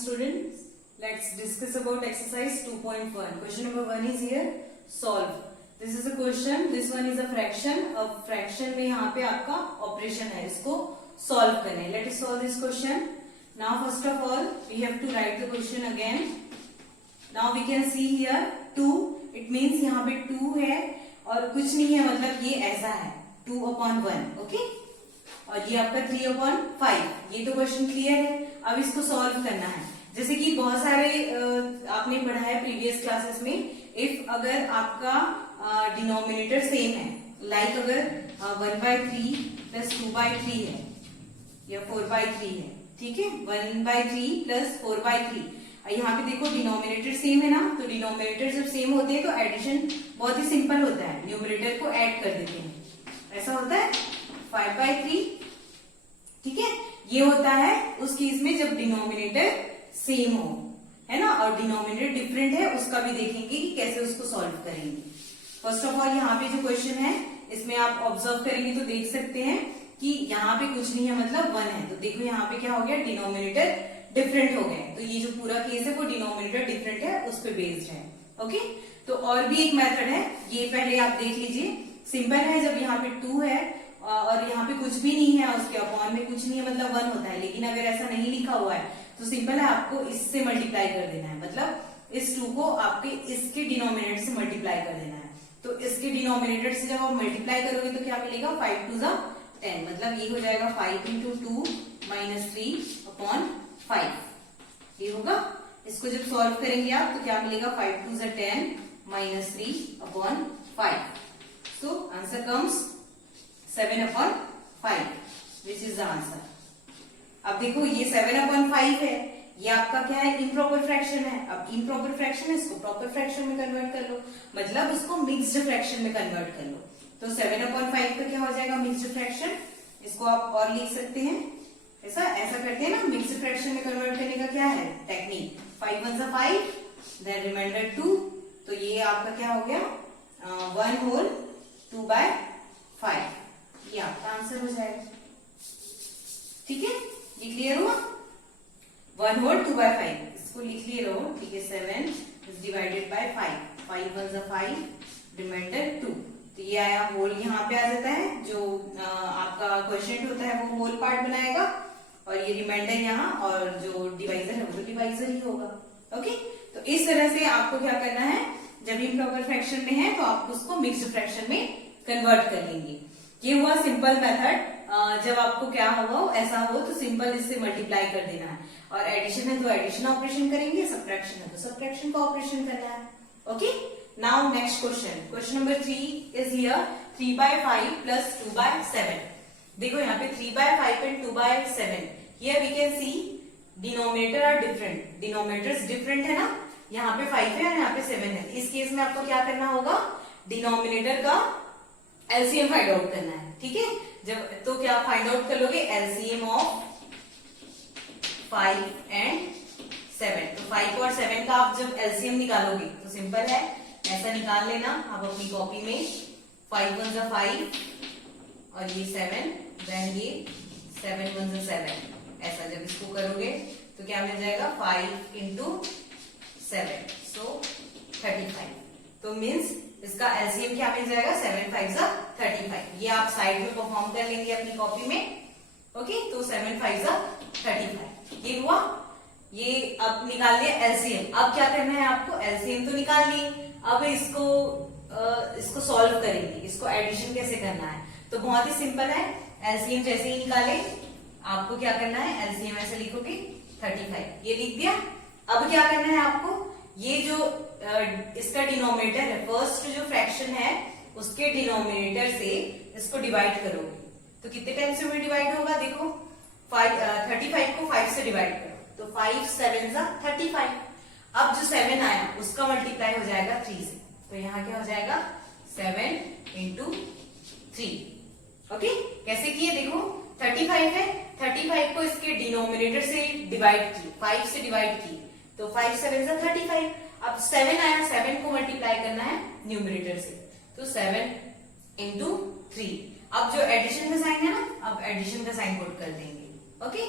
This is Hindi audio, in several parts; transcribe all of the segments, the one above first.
students, let's discuss about exercise 2.1. Question number 1 is here. Solve. This is a question. This one is a fraction. अब fraction में यहाँ पे आपका operation है, इसको solve करना है. Let us solve this question. Now first of all, we have to write the question again. Now we can see here 2. It means यहाँ पे 2 है और कुछ नहीं है, मतलब ये ऐसा है 2/1. ओके, और ये आपका 3/5. ये तो क्वेश्चन क्लियर है. अब इसको सॉल्व करना है. जैसे कि बहुत सारे आपने पढ़ा है प्रीवियस क्लासेस में, इफ अगर आपका डिनोमिनेटर सेम है, लाइक अगर 1/3 प्लस 2/3 है या 4/3 है, ठीक है, 1/3 प्लस 4/3. यहाँ पे देखो डिनोमिनेटर सेम है ना, तो डिनोमिनेटर जब सेम होते हैं तो एडिशन बहुत ही सिंपल होता है. न्यूमरेटर को ऐड कर देते हैं, ऐसा होता है 5/3. ठीक है, ये होता है उस केस में जब डिनोमिनेटर सेम हो, है ना, और डिनोमिनेटर डिफरेंट है, उसका भी देखेंगे कि कैसे उसको सॉल्व करेंगे. फर्स्ट ऑफ ऑल यहाँ पे जो क्वेश्चन है इसमें आप ऑब्जर्व करेंगे तो देख सकते हैं कि यहाँ पे कुछ नहीं है, मतलब 1 है. तो देखो यहाँ पे क्या हो गया, डिनोमिनेटर डिफरेंट हो गए. तो ये जो पूरा केस है वो डिनोमिनेटर डिफरेंट है उस पर बेस्ड है. ओके, तो और भी एक मेथड है, ये पहले आप देख लीजिए. सिंपल है, जब यहाँ पे 2 है और यहाँ पे कुछ भी नहीं है, उसके अपॉन में कुछ नहीं है, मतलब 1 होता है. लेकिन अगर ऐसा नहीं लिखा हुआ है तो सिंपल है, आपको इससे मल्टीप्लाई कर देना है. मतलब इस 2 को आपके इसके डिनोमिनेटर से मल्टीप्लाई कर देना है. तो इसके डिनोमिनेटर से जब आप मल्टीप्लाई करोगे तो क्या मिलेगा, 5 2 जा 10. मतलब ये हो जाएगा 5 × 2 - 3/5. ये होगा. इसको जब सॉल्व करेंगे आप तो क्या मिलेगा, 5 2 जा 10 - 3/5. So answer comes 7/5, which is the answer. अब देखो ये 7/5 है, ये आपका क्या है, इम्प्रॉपर फ्रैक्शन है. अब इम्प्रॉपर फ्रैक्शन है, इसको प्रॉपर फ्रैक्शन में कन्वर्ट कर लो, मतलब उसको मिक्स्ड फ्रैक्शन में कन्वर्ट कर लो. तो 7/5 का क्या हो जाएगा, मिक्स्ड फ्रैक्शन. इसको आप और लिख सकते हैं, ऐसा करते हैं ना, मिक्स्ड फ्रैक्शन में कन्वर्ट करने का क्या है टेक्निक. 5 1 जा 5, देन रिमाइंडर 2. तो ये आपका क्या हो गया, 1 होल 2/5. ये आपका आंसर हो जाएगा. ठीक है, ये क्लियर हुआ. 1 होल 2/5, इसको लिख लिए रहो. ठीक है, 7 इज डिवाइडेड बाय 5. 5 1 जा 5, रिमाइंडर 2. तो ये आया होल, यहाँ पे आ जाता है. जो आपका क्वेश्चन होता है वो होल पार्ट बनाएगा, और ये रिमाइंडर यहाँ, और जो डिवाइजर है वो तो डिवाइजर ही होगा. ओके, तो इस तरह से आपको क्या करना है, जब इम्प्रॉपर फ्रैक्शन में है तो आप उसको मिक्स्ड फ्रैक्शन में कन्वर्ट कर लेंगे. ये हुआ सिंपल मेथड. जब आपको क्या होगा, ऐसा हो तो सिंपल इससे मल्टीप्लाई कर देना है, और एडिशन है तो एडिशन ऑपरेशन करेंगे, सब्ट्रैक्शन है तो सब्ट्रैक्शन का ऑपरेशन करना है. Okay, now next question. Question number 3 is here 3/5 plus 2/7. देखो यहाँ पे 3/5 and 2/7. Here we can see denominator are different. Denominators different है ना, यहाँ पे 5 है और यहाँ पे 7 है. इस केस में आपको क्या करना होगा, डिनोमिनेटर का एलसीएम फाइंड आउट करना है. ठीक है, जब तो क्या फाइंड आउट कर लोगे, एलसीएम ऑफ 5 एंड 7. तो 5 और 7 का आप जब एलसीएम निकालोगे तो सिंपल है, ऐसा निकाल लेना आप अपनी कॉपी में. 5 1 जा 5 और ये 7, देन ये 7 1 जा 7. ऐसा जब इसको करोगे तो क्या मिल जाएगा, 5 × 7, सो 35. तो मीन्स इसका एलसीएम क्या मिल जाएगा, 7 5 जा 35. ये आप साइड में परफॉर्म कर लेंगे अपनी कॉपी में. ओके, तो 7 5 जा 35. ये हुआ. ये अब निकाल लिया एलसीएम. अब क्या करना है आपको, एलसीएम तो निकाल ली, अब इसको सॉल्व करेंगे. इसको एडिशन कैसे करना है, तो बहुत ही सिंपल है. एलसीएम जैसे ही निकाले आपको क्या करना है, एलसीएम ऐसे लिखोगे 35. ये लिख दिया. अब क्या करना है आपको, ये जो इसका डिनोमिनेटर है, फर्स्ट जो फ्रैक्शन है उसके डिनोमिनेटर से इसको डिवाइड करोगे तो कितने टाइम से डिवाइड होगा, देखो 35 को 5 से डिवाइड करो तो 5 7 जा 35. अब जो 7 आया उसका मल्टीप्लाई हो जाएगा 3 से, तो यहाँ क्या हो जाएगा, 7 × 3. ओके, कैसे किए देखो, 35 है, 35 को इसके डिनोमिनेटर से डिवाइड की, 5 से डिवाइड की, तो 5 7 जा 35. अब 7 आया, 7 को मल्टीप्लाई करना है न्यूमरेटर से, तो 7 × 3. अब जो एडिशन का साइन है ना, अब एडिशन का साइन पुट कर देंगे. ओके,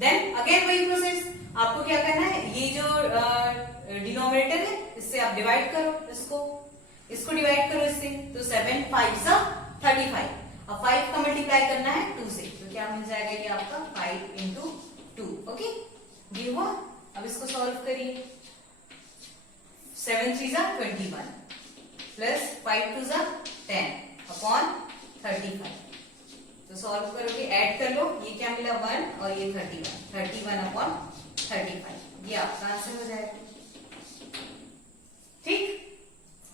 देन अगेन वही प्रोसेस, आपको क्या करना है, ये जो डिनोमिनेटर है इससे आप डिवाइड करो, इसको डिवाइड करो इससे, तो 7 5 35। अब 5 का मल्टीप्लाई करना है 2 से, तो क्या मिल जाएगा कि आपका 5 इंटू 2। ओके, ये हुआ। अब इसको सॉल्व करिए। 7 3 21 प्लस 5 2 10 अपॉन 35। तो सॉल्व करोगे, ऐड कर लो, ये क्या मिला 1 और ये 31 अपॉन 35, ये आपका आंसर हो जाएगा। ठीक,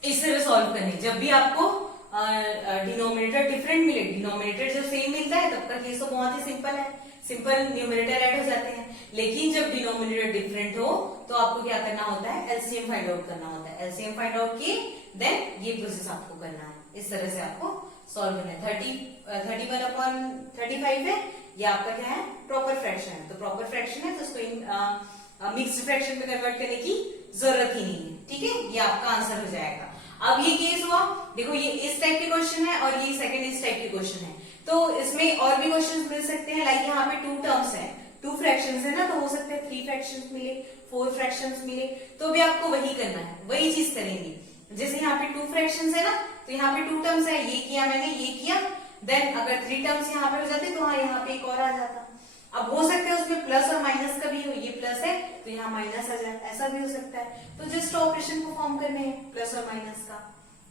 इस तरह सॉल्व करनी। जब भी आपको डिनोमिनेटर डिफरेंट मिले, डिनोमिनेटर जब सेम मिलता है तब का केस तो बहुत ही सिंपल है, सिंपल न्यूमरेटर ऐड हो जाते हैं। लेकिन जब डिनोमिनेटर डिफरेंट हो तो आपको क्या करना होता है, एलसीएम फाइंड आउट करना होता है। एलसीएम फाइंड आउट की देन ये प्रोसेस आपको करना है। इस तरह से आपको सॉल्व करना है। 31 अपॉन 35 है, ये आपका क्या है, प्रॉपर फ्रैक्शन है। तो प्रॉपर फ्रैक्शन है तो उसको मिक्स्ड फ्रैक्शन में कन्वर्ट करने की जरूरत ही नहीं है। ठीक है, ये आपका आंसर हो जाएगा। अब ये केस हुआ, देखो ये इस टाइप के क्वेश्चन है और ये सेकंड इस टाइप के क्वेश्चन है। तो इसमें और भी क्वेश्चंस मिल सकते हैं, लाइक यहाँ पे 2 टर्म्स है, 2 फ्रैक्शंस है ना, तो हो सकते हैं 3 फ्रैक्शंस मिले, 4 फ्रैक्शंस मिले, तो भी आपको वही करना है, वही चीज करेंगे। जैसे यहाँ पे 2 फ्रैक्शंस है ना, तो यहाँ पे 2 टर्म्स है, ये किया मैंने, ये किया, देन अगर 3 टर्म्स यहाँ पे हो जाते तो हाँ यहाँ पे एक और आ जाता। अब हो सकता है उसमें प्लस और माइनस का भी हो, ये प्लस है तो यहाँ माइनस आ जाए, ऐसा भी हो सकता है। तो जस्ट ऑपरेशन परफॉर्म करने हैं प्लस और माइनस का।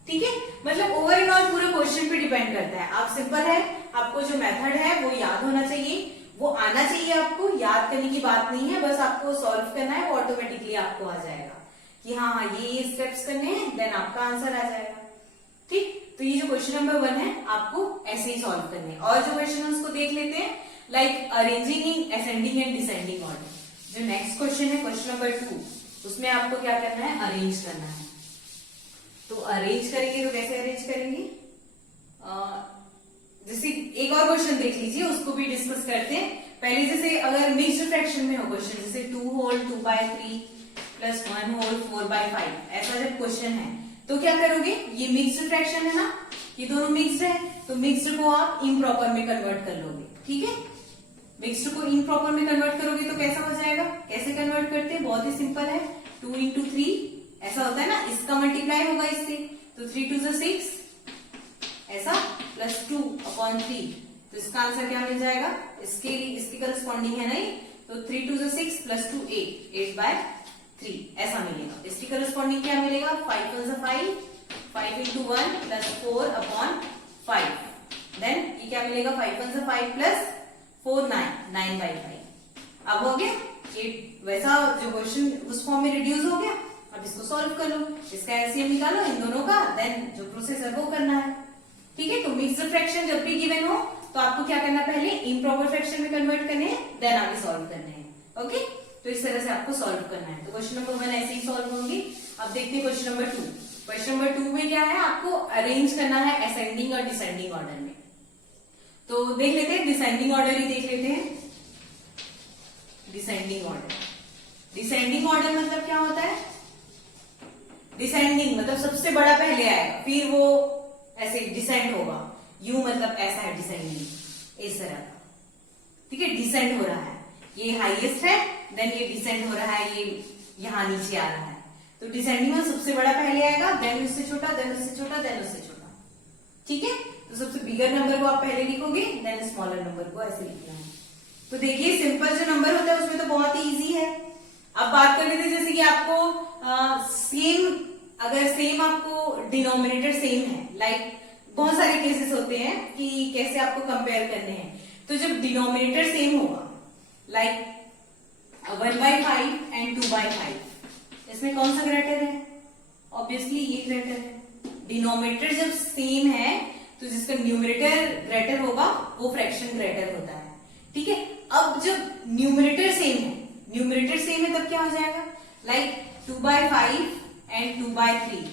ठीक है, मतलब ओवरऑल पूरे क्वेश्चन पे डिपेंड करता है। आप सिंपल है, आपको जो मेथड है वो याद होना चाहिए, वो आना चाहिए आपको, याद करने की बात नहीं है, बस आपको सॉल्व करना है, वो ऑटोमेटिकली आपको आ जाएगा कि हाँ ये स्टेप्स करने हैं, देन आपका आंसर आ जाएगा। ठीक, तो ये जो क्वेश्चन नंबर 1 है आपको ऐसे ही सॉल्व करने हैं। और जो क्वेश्चन है उसको देख लेते हैं, like arranging in ascending and descending order. जो नेक्स्ट क्वेश्चन है क्वेश्चन नंबर 2, उसमें आपको क्या करना है, अरेंज करना है। तो अरेंज करेंगे तो कैसे अरेंज करेंगे, जैसे एक और क्वेश्चन देख लीजिए, उसको भी डिस्कस करते हैं। पहले जैसे अगर मिक्स्ड फ्रैक्शन में हो क्वेश्चन, जैसे 2 होल 2/3 प्लस 1 होल 4/5, ऐसा जब क्वेश्चन है तो क्या करोगे, ये मिक्स्ड फ्रैक्शन है ना, ये दोनों मिक्स्ड है, तो मिक्स्ड को आप इम्प्रॉपर में कन्वर्ट कर लोगे। ठीक है, मिक्स्ड को इम्प्रॉपर में कन्वर्ट करोगे तो कैसा हो जाएगा, कैसे कन्वर्ट करते हैं, बहुत ही सिंपल है, 2 into 3 ऐसा होता है ना, इसका मल्टीप्लाई होगा इससे, तो 3 2 6 ऐसा, प्लस 2 अपॉन 3, तो इसका आंसर क्या मिल जाएगा, इसके करस्पॉन्डिंग है नहीं, तो 3 2 6 प्लस 2 8/3 ऐसा मिलेगा। इसकी करस्पॉन्डिंग क्या मिलेगा, 5 1 5, 5 into 1 प्लस 4 अपॉन 5, देन ये क्या मिलेगा, 5 1 5 प्लस 4 9/5। अब हो गया ये वैसा जो क्वेश्चन उस फॉर्म में रिड्यूस हो गया। अब इसको सॉल्व कर लो, इसका एलसीएम निकालो इन दोनों का, देन जो प्रोसेस है वो करना है। ठीक है, तो मिक्स्ड फ्रैक्शन जब भी गिवन हो तो आपको क्या करना, पहले इम्प्रॉपर फ्रैक्शन में कन्वर्ट करने हैं, देन आगे सॉल्व करने हैं। ओके, तो इस तरह से आपको सॉल्व करना है। तो क्वेश्चन नंबर 1 ऐसे ही सॉल्व होंगे। अब देखते हैं क्वेश्चन नंबर 2। क्वेश्चन नंबर 2 में क्या है, आपको अरेंज करना है असेंडिंग और डिसेंडिंग ऑर्डर में। तो देख लेते हैं, डिसेंडिंग ऑर्डर ही देख लेते हैं। डिसेंडिंग ऑर्डर, डिसेंडिंग ऑर्डर मतलब क्या होता है, डिसेंडिंग मतलब सबसे बड़ा पहले आएगा, फिर वो ऐसे डिसेंड होगा, यू मतलब ऐसा है डिसेंडिंग, इस तरह का। ठीक है, डिसेंड हो रहा है, ये हाईएस्ट है, देन ये डिसेंड हो रहा है, ये यहाँ नीचे आ रहा है। तो डिसेंडिंग में सबसे बड़ा पहले आएगा, देन उससे छोटा, देन उससे छोटा, देन उससे छोटा। ठीक है, तो सबसे बिगर नंबर को आप पहले लिखोगे, देन स्मॉलर नंबर को ऐसे लिखना है। तो देखिए सिंपल जो नंबर होता है उसमें तो बहुत ही इजी है। अब बात कर लेते हैं, जैसे कि आपको सेम, अगर सेम आपको डिनोमिनेटर सेम है, लाइक बहुत सारे केसेस होते हैं कि कैसे आपको कंपेयर करने हैं। तो जब डिनोमिनेटर सेम होगा, लाइक 1/5 एंड 2/5, इसमें कौन सा ग्रेटर है, ऑब्वियसली ये ग्रेटर है। डिनोमिनेटर जब सेम है तो जिसका न्यूमरेटर ग्रेटर होगा वो फ्रैक्शन ग्रेटर होता है। ठीक है, अब जब न्यूमरेटर सेम है, न्यूमरेटर सेम है तब क्या हो जाएगा, लाइक 2/5 एंड 2/3,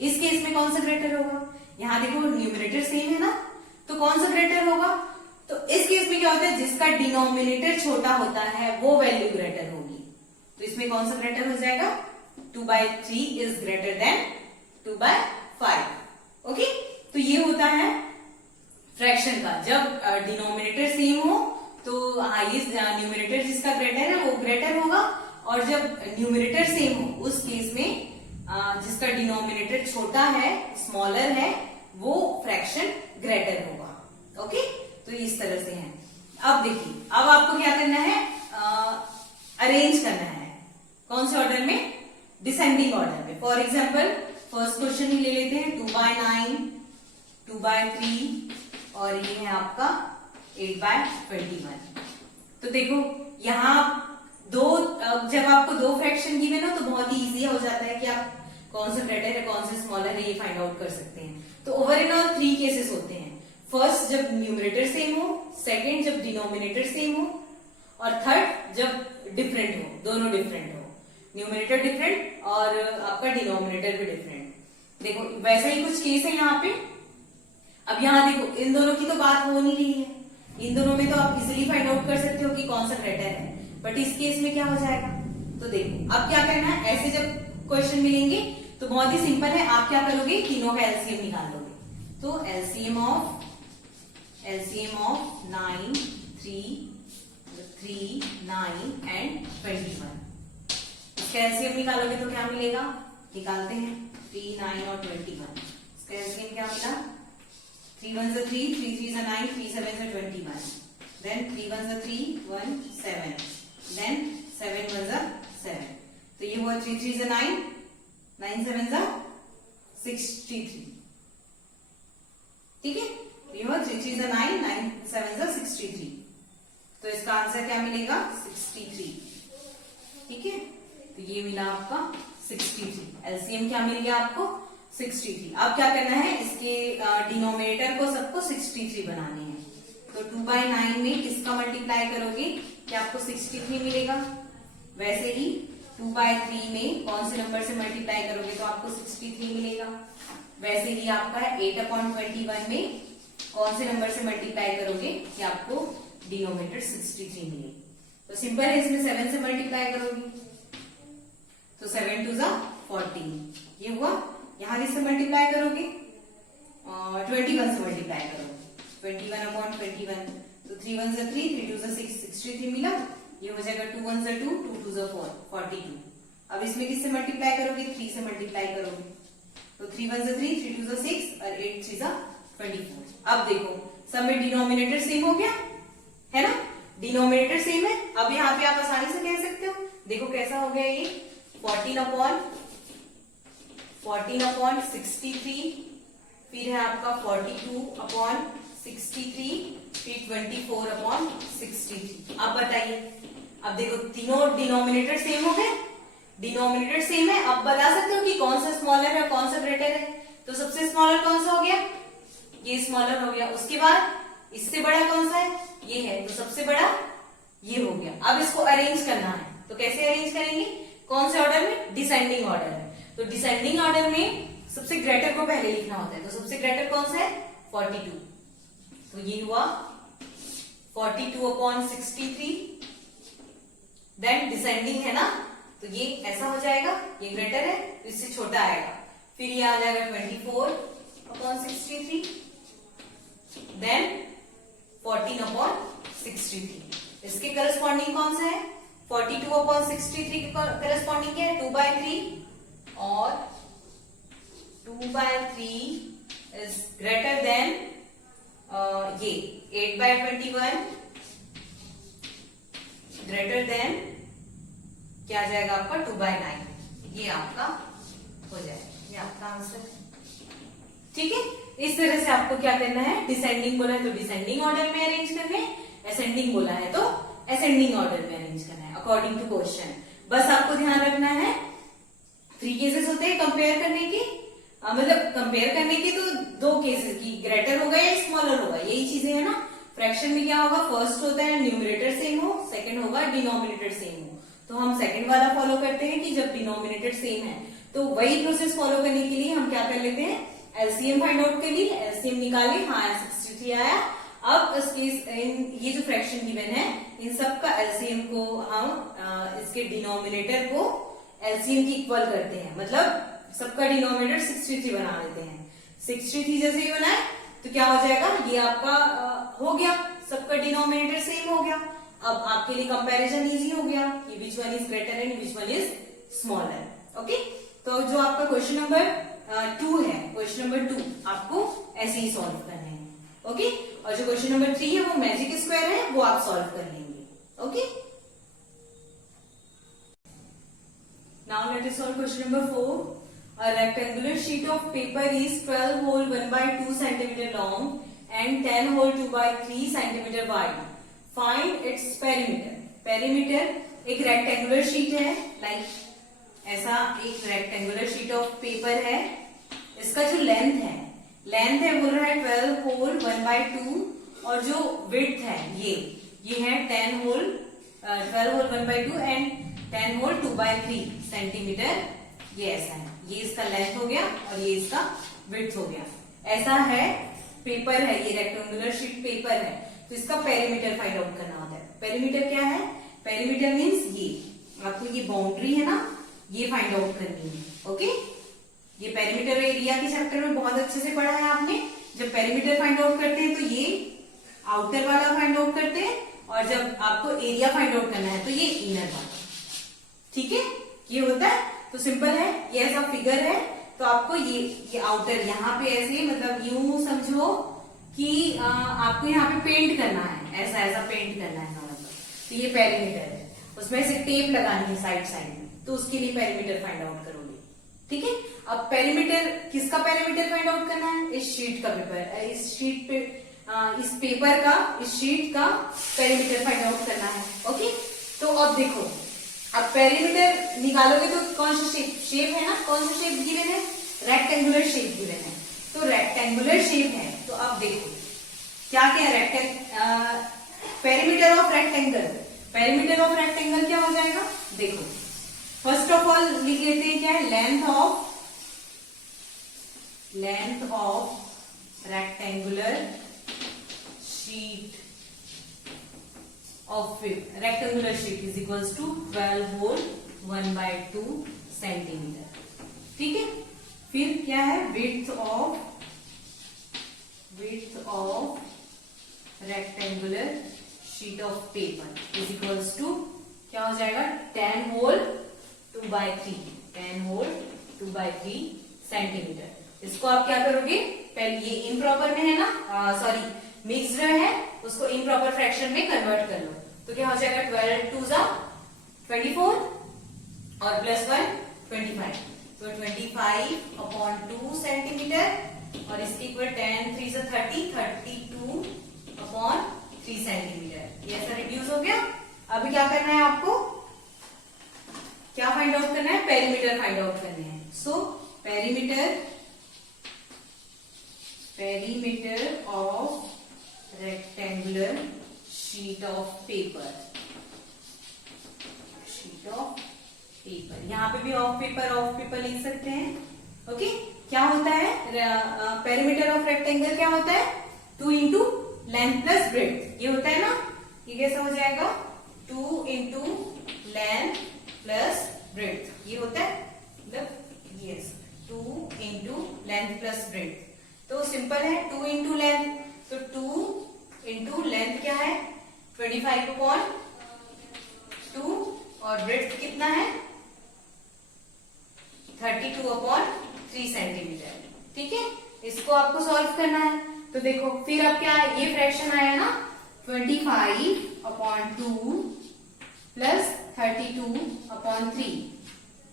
इस केस में कौन सा ग्रेटर होगा, यहां देखो न्यूमरेटर सेम है ना, तो कौन सा ग्रेटर होगा, तो इस केस में क्या होता है, जिसका डिनोमिनेटर छोटा होता है वो वैल्यू ग्रेटर होगी। तो इसमें कौन सा ग्रेटर हो जाएगा, 2/3 इज ग्रेटर देन 2/5। ओके, तो ये होता है फ्रैक्शन का, जब डिनोमिनेटर सेम हो तो हाईएस्ट न्यूमरेटर जिसका ग्रेटर है वो ग्रेटर होगा, और जब न्यूमरेटर सेम हो उस केस में जिसका डिनोमिनेटर छोटा है, स्मॉलर है, वो फ्रैक्शन ग्रेटर होगा। ओके, तो इस तरह से है। अब देखिए, अब आपको क्या करना है, अरेंज करना है। कौन से ऑर्डर में? डिसेंडिंग ऑर्डर में। फॉर एग्जाम्पल फर्स्ट क्वेश्चन ही ले लेते हैं, 2/9, 2/3 और ये है आपका 8/21। तो देखो यहाँ जब आपको दो फ्रैक्शन गिवन हो तो बहुत ही इजी हो जाता है कि आप कौन सा ग्रेटर है कौन सा स्मॉलर है ये फाइंड आउट कर सकते हैं। तो ओवरऑल 3 केसेस होते हैं। फर्स्ट जब न्यूमरेटर सेम हो, सेकंड जब डिनोमिनेटर सेम हो, और थर्ड जब डिफरेंट हो, दोनों डिफरेंट हो, न्यूमरेटर डिफरेंट और आपका डिनोमिनेटर भी डिफरेंट। देखो वैसा ही कुछ केस है यहाँ पे। अब यहाँ देखो इन दोनों की तो बात हो नहीं रही है, इन दोनों में तो आप इजिली फाइंड आउट कर सकते हो कि कौन सा ग्रेटर है, बट इस केस में क्या हो जाएगा? तो देखो अब क्या करना है, ऐसे जब क्वेश्चन मिलेंगे तो बहुत ही सिंपल है, आप क्या करोगे, तीनों का एलसीएम निकाल लोगे। तो एलसीएम ऑफ 9, 3, 9 एंड 21, इसका एलसीएम निकालोगे तो क्या मिलेगा? निकालते हैं 3, 9 और 21। इसका एलसीएम क्या मिला? 3 1 3, 3 3 9, 3 7 21, then 3 1 3, 1 7, then 7 1 7। तो ये हुआ 3 3 9, 9 7 63। ठीक है, ये हुआ 3 3 9, 9 7 63। तो इसका आंसर क्या मिलेगा? 63। ठीक है, तो ये मिला आपका 63। एलसीएम क्या मिल गया आपको? 63। अब क्या करना है, इसके डिनोमिनेटर को सबको 63 बनाने हैं। तो 2/9 में किसका मल्टीप्लाई करोगे कि आपको 63 मिलेगा? वैसे ही 2/3 में कौन से नंबर से मल्टीप्लाई करोगे तो आपको 63 मिलेगा? वैसे ही आपका 8/21 में कौन से नंबर से मल्टीप्लाई करोगे कि आपको डिनोमिनेटर 63 मिले? तो सिंपल है, इसमें 7 से मल्टीप्लाई करोगे तो 7 2 14, ये हुआ। यहां किससे मल्टीप्लाई करोगे? 21 से मल्टीप्लाई करोगे, 21/21। तो 3 1 3, 3 2 6, 63 मिला। ये हो जाएगा 2 1 2, 2 2 4, 42। अब इसमें किससे मल्टीप्लाई करोगे? 3 से मल्टीप्लाई करोगे। तो 3 1 3, 3 2 6 और 8 3 24। अब देखो सब में डिनोमिनेटर सेम हो गया है ना, डिनोमिनेटर सेम है। अब यहाँ पे आप आसानी से कह सकते हो, देखो कैसा हो गया ये 14/63, फिर है आपका 42/63, फिर 24/63। अब बताइए, अब देखो तीनों डिनोमिनेटर सेम हो गए, डिनोमिनेटर सेम है। अब बता सकते हो कि कौन सा स्मॉलर है कौन सा ग्रेटर है? तो सबसे स्मॉलर कौन सा हो गया? ये स्मॉलर हो गया। उसके बाद इससे बड़ा कौन सा है? ये है, तो सबसे बड़ा ये हो गया। अब इसको अरेंज करना है, तो कैसे अरेंज करेंगे? कौन से ऑर्डर में? डिसेंडिंग ऑर्डर में। तो डिसेंडिंग ऑर्डर में सबसे ग्रेटर को पहले लिखना होता है। तो सबसे ग्रेटर कौन सा है? 42। तो ये हुआ 42/63। देन डिसेंडिंग है ना, तो ये ऐसा हो जाएगा, ये ग्रेटर है तो इससे छोटा आएगा। फिर ये आ जाएगा 24/63, देन 14/63। इसके करस्पॉन्डिंग कौन सा है? 42/63 के करस्पॉन्डिंग है 2/3, और 2/3 इज ग्रेटर देन ये 8/21, ग्रेटर देन क्या आ जाएगा आपका? 2/9। ये आपका हो जाएगा, ये आपका आंसर। ठीक है, इस तरह से आपको क्या करना है, डिसेंडिंग बोला है तो डिसेंडिंग ऑर्डर में अरेंज करना है, असेंडिंग बोला है तो असेंडिंग ऑर्डर में अरेंज करना है अकॉर्डिंग टू क्वेश्चन। बस आपको ध्यान रखना है 3 केसेस होते हैं कंपेयर करने के, मतलब कंपेयर करने के तो 2 केसेस की, ग्रेटर होगा या स्मॉलर होगा, यही चीजें है ना। फ्रैक्शन में क्या होगा? फर्स्ट होता है न्यूमरेटर सेम हो, सेकंड होगा डिनोमिनेटर सेम हो। तो हम सेकंड वाला फॉलो करते हैं कि जब डिनोमिनेटर सेम है तो वही प्रोसेस फॉलो करने के लिए हम क्या कर लेते हैं, एलसीएम फाइंड आउट के लिए एलसीएम निकाले, हाँ 63 आया। अब ये जो फ्रैक्शन गिवन है इन सब का एलसीएम को हम इसके डिनोमिनेटर को एलसीएम की इक्वल करते हैं, मतलब सबका डिनोमिनेटर 63 बना देते हैं। 63 जैसे ही बनाए तो क्या हो जाएगा, ये आपका हो गया, सबका डिनोमिनेटर सेम हो गया। अब आपके लिए कंपैरिजन इजी हो गया कि which one is greater and which one is smaller. Okay, तो जो आपका क्वेश्चन नंबर 2 है, क्वेश्चन नंबर 2 आपको ऐसे ही सॉल्व करना है। ओके, और जो क्वेश्चन नंबर 3 है वो मैजिक स्क्वायर है, वो आप सॉल्व कर लेंगे। Okay, now let us solve question number 4। A rectangular sheet of paper is 12 hole 1/2 centimeter long and 10 hole 2/3 centimeter wide. Find its perimeter. Perimeter एक रेक्टेंगुलर शीट है, लाइक ऐसा एक रेक्टेंगुलर शीट ऑफ पेपर है। इसका जो लेंथ है बोल रहा है 12 होल 1/2 और जो विड्थ है ये है 10 whole 12 whole 1/2 and 10 whole 2/3 centimetre. ये ऐसा है, ये इसका लेंथ हो गया और ये इसका विड्थ हो गया। ऐसा है पेपर है, ये रेक्टेंगुलर शीट पेपर है, तो इसका पेरीमीटर फाइंड आउट करना होता है। पेरीमीटर क्या है? पेरीमीटर मीन्स ये आपको ये बाउंड्री है ना, ये फाइंड आउट करनी है। ओके, ये पेरीमीटर एरिया के चैप्टर में बहुत अच्छे से पढ़ा है आपने। जब पेरीमीटर फाइंड आउट करते हैं तो ये आउटर वाला फाइंड आउट करते हैं, और जब आपको एरिया फाइंड आउट करना है तो ये इनर वाला। ठीक है, ये होता है। तो सिंपल है, ये ऐसा फिगर है, तो आपको ये आउटर यहाँ पे ऐसे मतलब यूं समझो कि आपको यहाँ पे पेंट करना है, ऐसा पेंट करना है मतलब। तो ये पेरीमीटर है, उसमें से टेप लगानी है साइड में, तो उसके लिए पेरीमीटर फाइंड आउट करोगे। ठीक है, अब पेरीमीटर किसका पेरीमीटर फाइंड आउट करना है? इस शीट का पेपर, इस शीट पे इस पेपर का, इस शीट का पेरीमीटर फाइंड आउट करना है। ओके, तो अब देखो, अब पेरीमीटर निकालोगे तो कौन सा शेप है ना, कौन सा शेप गिवन है? रेक्टेंगुलर शेप गिवन है। तो रेक्टेंगुलर शेप है, तो अब देखो क्या perimeter of rectangle. Perimeter of rectangle क्या हो जाएगा? देखो, फर्स्ट ऑफ ऑल लिख लेते हैं क्या है? Length of rectangular sheet of rectangular sheet is equals to 12 whole 1/2 centimetre. ठीक है, फिर क्या है? width of rectangular sheet of paper is equals to क्या हो जाएगा? 10 whole 2/3 10 whole 2/3 सेंटीमीटर। इसको आप क्या करोगे? पहले ये इम्प्रॉपर में है ना, सॉरी मिक्स्ड है, उसको इम्प्रॉपर फ्रैक्शन में कन्वर्ट कर लो। तो क्या हो जाएगा? 12 2 24 और +1 25, तो 25/2 सेंटीमीटर, और इसके इक्वल 10 3 30 32/3 सेंटीमीटर। ये ऐसा रिड्यूस हो गया। अभी क्या करना है आपको? क्या फाइंड आउट करना है? पेरीमीटर फाइंड आउट करने हैं। So perimeter of rectangular sheet of paper, यहाँ पे भी ऑफ पेपर लिख सकते हैं। ओके, क्या होता है? पेरीमीटर ऑफ रेक्टेंगल क्या होता है? 2 इंटू लेंथ प्लस ब्रेड्थ, ये होता है ना। ये कैसा हो जाएगा? 2 इंटू लेंथ प्लस ब्रेड्थ, ये होता है मतलब yes 2 into length plus breadth. तो सिंपल है, 2 इंटू लेंथ, तो 2 इंटू लेंथ क्या है? 25/2, और ब्रेड्थ कितना है? 32/3 सेंटीमीटर। ठीक है, इसको आपको सॉल्व करना है। तो देखो फिर अब क्या है? ये फ्रैक्शन आया ना 25/2 प्लस 32/3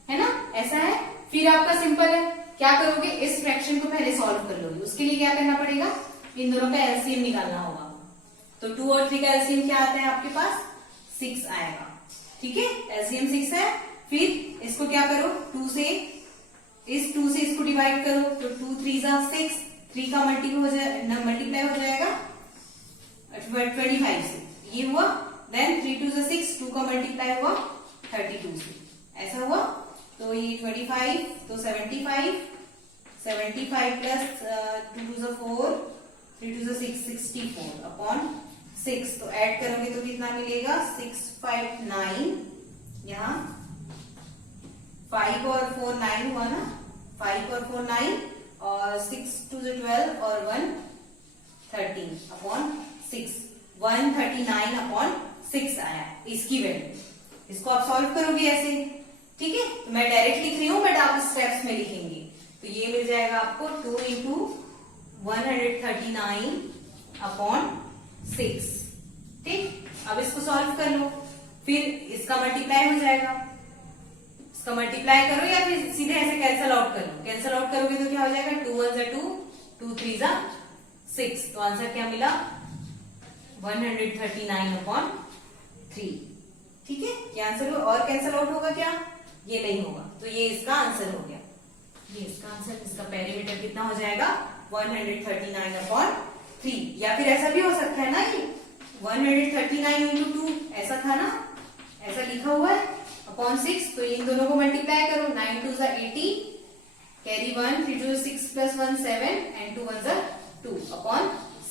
है ना, ऐसा है। फिर आपका सिंपल है, क्या करोगे? इस फ्रैक्शन को पहले सॉल्व कर लोगे। उसके लिए क्या करना पड़ेगा? इन दोनों का एलसीएम निकालना होगा। तो 2 और 3 का एलसीएम क्या आता है आपके पास? 6 आएगा। ठीक है, एलसीएम 6 है। फिर इसको क्या करो? 2 से इसको डिवाइड करो, तो 2 3 6, 3 का मल्टीप्लाई हो जाएगा 25 से, ये हुआ। देन 3 2 6, 2 का मल्टीप्लाई हुआ 32 से, ऐसा हुआ। तो ये 25, तो 75 प्लस 2 4, 3 2 6, 64/6। तो ऐड करोगे तो कितना मिलेगा? 659, यहाँ 5 और 4 9 हुआ ना, 5 और 4 9, और 6 2 12 और 1 13/6, 139/6 6 आया इसकी वैल्यू। इसको आप सॉल्व करोगे ऐसे, ठीक है। तो मैं डायरेक्ट लिख रही हूं बट आप स्टेप्स में लिखेंगे। तो ये मिल जाएगा आपको 2 इंटू 139 अपॉन 6, ठीक। अब इसको सॉल्व कर लो, फिर इसका मल्टीप्लाई हो जाएगा, इसका मल्टीप्लाई करो या फिर सीधे ऐसे कैंसल आउट कर लो। कैंसल आउट करोगे तो क्या हो जाएगा, 2 1 जा 2, 2 3 जा 6। तो आंसर क्या मिला, 139 अपॉन 3, ठीक है। ये आंसर हो, और कैंसल आउट होगा क्या, ये नहीं होगा। तो ये इसका आंसर हो गया, ये इसका आंसर। इसका पेरीमीटर कितना हो जाएगा, 139 अपॉन 3। या फिर ऐसा भी हो सकता है ना, ये 139 इंटू 2 ऐसा था ना, ऐसा लिखा हुआ है अपॉन 6। तो इन दोनों को मल्टीप्लाई करो, 9 2 जा 80, कैरी 1, 3 2 6 प्लस 1 7 एंड 2 1 जा 2 अपॉन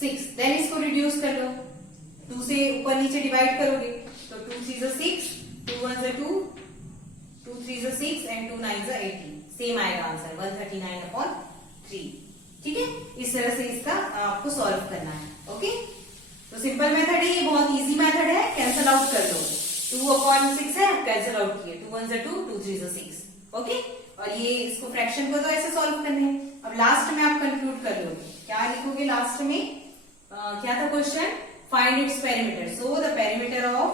6। देन इसको रिड्यूस कर लो, 2 से ऊपर नीचे डिवाइड करोगे तो 2 3 जा 6, 2 1 जा 2, 2 3 जा 6 एंड 2 9 जा 80। सेम आएगा आंसर 139 अपॉन 3, ठीक है। इस तरह से इसका आपको सॉल्व करना है, ओके। तो सिंपल मेथड है, ये बहुत इजी मेथड है। कैंसल आउट कर लो, 2 अपॉन 6 है, कैंसल आउट किए, 2 1 जा 2, 2 3 जा 6, ओके। और ये इसको फ्रैक्शन को तो ऐसे सॉल्व करने हैं। अब लास्ट में आप कंक्लूड कर लो, क्या लिखोगे लास्ट में, क्या था question, find its perimeter. So the perimeter of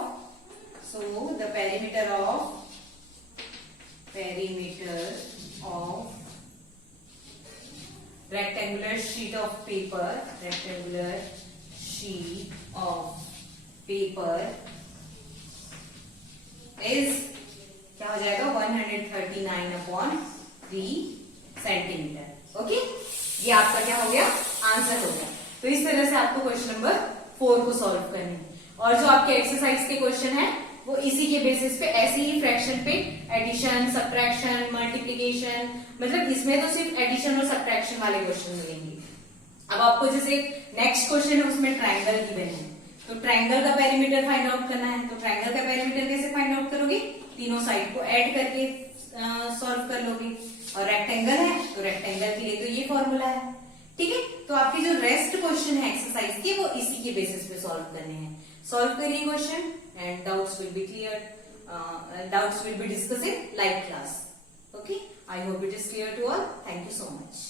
rectangular sheet of paper is क्या हो जाएगा, 139 अपॉन 3 सेंटीमीटर, ओके। ये आपका क्या हो गया, आंसर हो गया। तो इस तरह से आपको क्वेश्चन नंबर 4 को सॉल्व करना है। और जो आपके एक्सरसाइज के क्वेश्चन है वो इसी के बेसिस पे, ऐसे ही फ्रैक्शन पे एडिशन, सब्ट्रैक्शन, मल्टीप्लिकेशन, मतलब इसमें तो सिर्फ एडिशन और सब्ट्रैक्शन वाले क्वेश्चन मिलेंगे। अब आपको जैसे नेक्स्ट क्वेश्चन है उसमें ट्राइंगल गिवन है, तो ट्राइंगल का पेरीमीटर फाइंड आउट करना है। तो ट्राइंगल का पेरीमीटर कैसे फाइंड आउट करोगे, तीनों साइड को ऐड करके सॉल्व कर लोगे। और रेक्टेंगल है तो रेक्टेंगल के लिए तो ये फॉर्मूला है, ठीक है। तो आपके जो रेस्ट क्वेश्चन है एक्सरसाइज के वो इसी के बेसिस पे सॉल्व करने हैं। सॉल्व करिए question and doubts will be cleared. Doubts will be discussed in live class. Okay, I hope it is clear to all. Thank you so much.